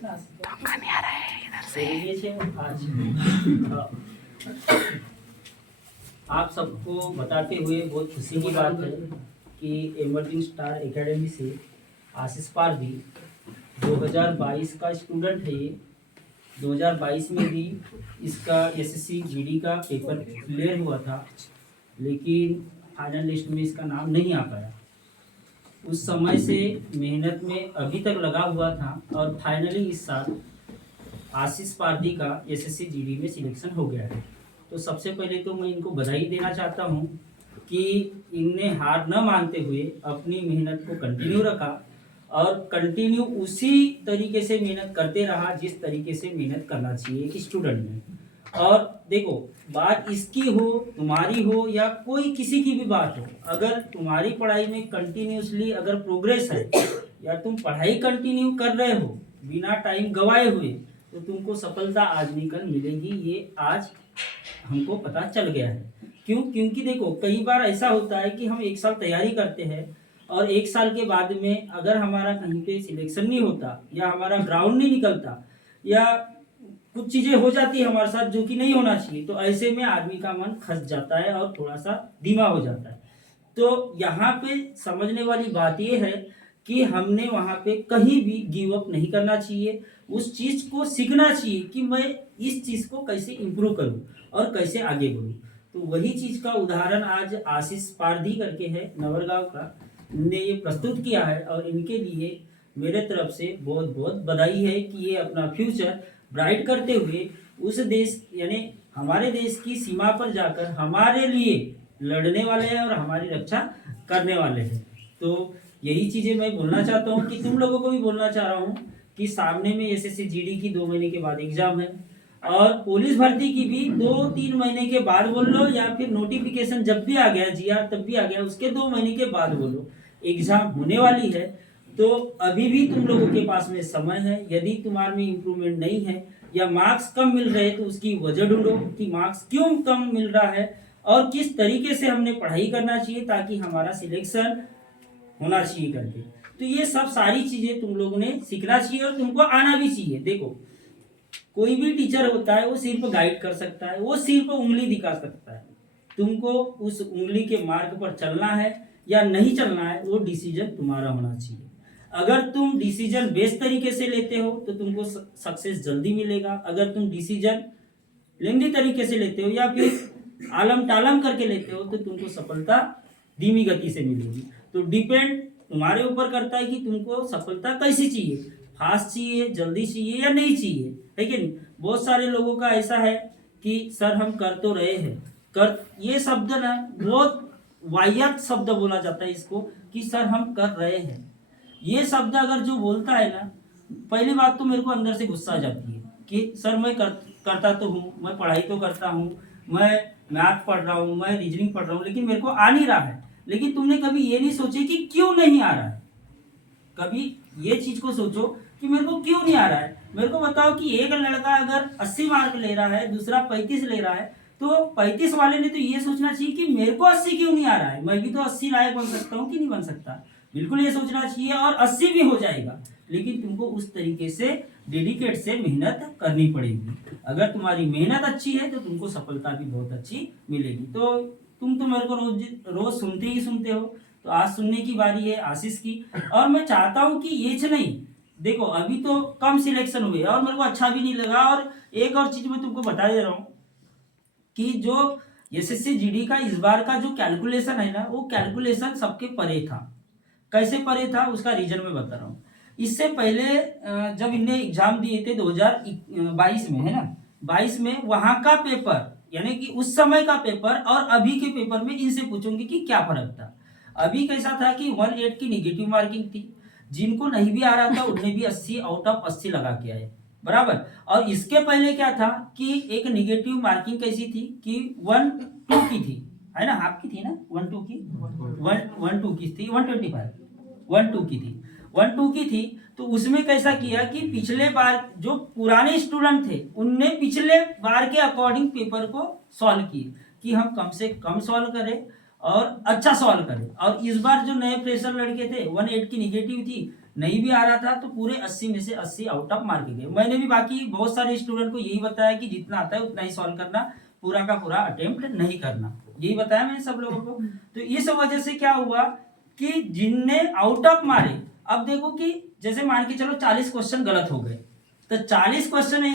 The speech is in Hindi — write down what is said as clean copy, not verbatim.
धोखा नहीं आ रहा है इधर से। आप सबको बताते हुए बहुत खुशी की बात है कि एमर्जिंग स्टार एकेडमी से आशीष पारदी 2022 का स्टूडेंट है। ये 2022 में भी इसका एसएससी जीडी का पेपर क्लियर हुआ था, लेकिन फाइनल लिस्ट में इसका नाम नहीं आ पाया। उस समय से मेहनत में अभी तक लगा हुआ था और फाइनली इस साल आशीष पारदी का एसएससी जीडी में सिलेक्शन हो गया है। तो सबसे पहले तो मैं इनको बधाई देना चाहता हूँ कि इनने हार न मानते हुए अपनी मेहनत को कंटिन्यू रखा और कंटिन्यू उसी तरीके से मेहनत करते रहा जिस तरीके से मेहनत करना चाहिए एक स्टूडेंट में। और देखो, बात इसकी हो, तुम्हारी हो या कोई किसी की भी बात हो, अगर तुम्हारी पढ़ाई में कंटिन्यूसली अगर प्रोग्रेस है या तुम पढ़ाई कंटिन्यू कर रहे हो बिना टाइम गवाए हुए, तो तुमको सफलता आज नहीं कल मिलेगी। ये आज हमको पता चल गया है। क्यों? क्योंकि देखो, कई बार ऐसा होता है कि हम एक साल तैयारी करते हैं और एक साल के बाद में अगर हमारा कहीं पे सिलेक्शन नहीं होता या हमारा ग्राउंड नहीं निकलता या कुछ चीज़ें हो जाती है हमारे साथ जो कि नहीं होना चाहिए, तो ऐसे में आदमी का मन खस जाता है और थोड़ा सा धीमा हो जाता है। तो यहाँ पे समझने वाली बात ये है कि हमने वहाँ पे कहीं भी गिव अप नहीं करना चाहिए। उस चीज़ को सीखना चाहिए कि मैं इस चीज़ को कैसे इम्प्रूव करूँ और कैसे आगे बढ़ूँ। तो वही चीज़ का उदाहरण आज आशीष पारदी करके है नवरगांव का, ने ये प्रस्तुत किया है और इनके लिए मेरे तरफ से बहुत बहुत बधाई है कि ये अपना फ्यूचर ब्राइट करते हुए उस देश यानी हमारे देश की सीमा पर जाकर हमारे लिए लड़ने वाले हैं और हमारी रक्षा करने वाले हैं। तो यही चीज़ें मैं बोलना चाहता हूँ कि तुम लोगों को भी बोलना चाह रहा हूँ कि सामने में एसएससी जीडी की 2 महीने के बाद एग्जाम है और पुलिस भर्ती की भी 2-3 महीने के बाद बोल लो या फिर नोटिफिकेशन जब भी आ गया, जीआर तब भी आ गया, उसके 2 महीने के बाद बोलो एग्जाम होने वाली है। तो अभी भी तुम लोगों के पास में समय है। यदि तुम्हारे में इम्प्रूवमेंट नहीं है या मार्क्स कम मिल रहे हैं तो उसकी वजह ढूंढो कि मार्क्स क्यों कम मिल रहा है और किस तरीके से हमने पढ़ाई करना चाहिए ताकि हमारा सिलेक्शन होना चाहिए करके। तो ये सब सारी चीज़ें तुम लोगों ने सीखना चाहिए और तुमको आना भी चाहिए। देखो, कोई भी टीचर होता है वो सिर्फ गाइड कर सकता है, वो सिर्फ उंगली दिखा सकता है। तुमको उस उंगली के मार्ग पर चलना है या नहीं चलना है वो डिसीजन तुम्हारा होना चाहिए। अगर तुम डिसीजन बेस्ट तरीके से लेते हो तो तुमको सक्सेस जल्दी मिलेगा। अगर तुम डिसीजन लेंदी तरीके से लेते हो या फिर आलम टालम करके लेते हो तो तुमको सफलता धीमी गति से मिलेगी। तो डिपेंड तुम्हारे ऊपर करता है कि तुमको सफलता कैसी चाहिए, फास्ट चाहिए, जल्दी चाहिए या नहीं चाहिए, है कि नहीं। बहुत सारे लोगों का ऐसा है कि सर हम कर तो रहे हैं, कर, ये शब्द ना बहुत वाहियात शब्द बोला जाता है इसको कि सर हम कर रहे हैं। ये शब्द अगर जो बोलता है ना, पहली बात तो मेरे को अंदर से गुस्सा आ जाती है कि सर मैं करता तो हूँ, मैं पढ़ाई तो करता हूँ, मैं मैथ पढ़ रहा हूँ, मैं रीजनिंग पढ़ रहा हूँ, लेकिन मेरे को आ नहीं रहा है। लेकिन तुमने कभी ये नहीं सोचे कि क्यों नहीं आ रहा है। कभी ये चीज़ को सोचो कि मेरे को क्यों नहीं आ रहा है। मेरे को बताओ कि एक लड़का अगर 80 मार्क ले रहा है, दूसरा 35 ले रहा है, तो 35 वाले ने तो ये सोचना चाहिए कि मेरे को 80 क्यों नहीं आ रहा है, मैं भी तो 80 लायक बन सकता हूँ कि नहीं बन सकता। बिल्कुल ये सोचना चाहिए और 80 भी हो जाएगा, लेकिन तुमको उस तरीके से डेडिकेट से मेहनत करनी पड़ेगी। अगर तुम्हारी मेहनत अच्छी है तो तुमको सफलता भी बहुत अच्छी मिलेगी। तो तुम तो मेरे को रोज सुनते ही सुनते हो, तो आज सुनने की बारी है आशीष की। और मैं चाहता हूँ कि ये नहीं, देखो अभी तो कम सिलेक्शन हुए और मेरे को अच्छा भी नहीं लगा। और एक और चीज मैं तुमको बता दे रहा हूँ कि जो एसएससी जीडी का इस बार का जो कैलकुलेशन है ना, वो कैलकुलेशन सबके परे था। कैसे परे था उसका रीजन मैं बता रहा हूँ। इससे पहले जब इनने एग्जाम दिए थे 2022 में, है ना, 22 में, वहां का पेपर यानी कि उस समय का पेपर और अभी के पेपर में इनसे पूछूंगी कि क्या फर्क था। अभी कैसा था कि 108 की निगेटिव मार्किंग थी, जिनको नहीं भी आ रहा था उन्हें भी 80 आउट ऑफ 80 लगा के आए, बराबर। और इसके पहले क्या था कि एक निगेटिव मार्किंग कैसी थी कि 1-2 की थी, है ना, हाफ की थी ना, 1-2 की, 1-2 की थी, 125, 1-2 की थी, 1-2 की थी। तो उसमें कैसा किया कि पिछले बार जो पुराने स्टूडेंट थे उनने पिछले बार के अकॉर्डिंग पेपर को सॉल्व किए कि हम कम से कम सॉल्व करें और अच्छा सॉल्व करें। और इस बार जो नए फ्रेशर लड़के थे 108 की निगेटिव थी, नहीं भी आ रहा था तो पूरे 80 में से 80 आउट ऑफ मार्क गए। मैंने भी बाकी बहुत सारे स्टूडेंट को यही बताया कि जितना आता है उतना ही सॉल्व करना, पूरा का पूरा अटेम्प्ट नहीं करना, यही बताया मैंने सब लोगों को। तो इस वजह से क्या हुआ कि जिनने आउट ऑफ मारे, अब देखो कि जैसे मान के चलो 40 क्वेश्चन गलत हो गए, तो 40 क्वेश्चन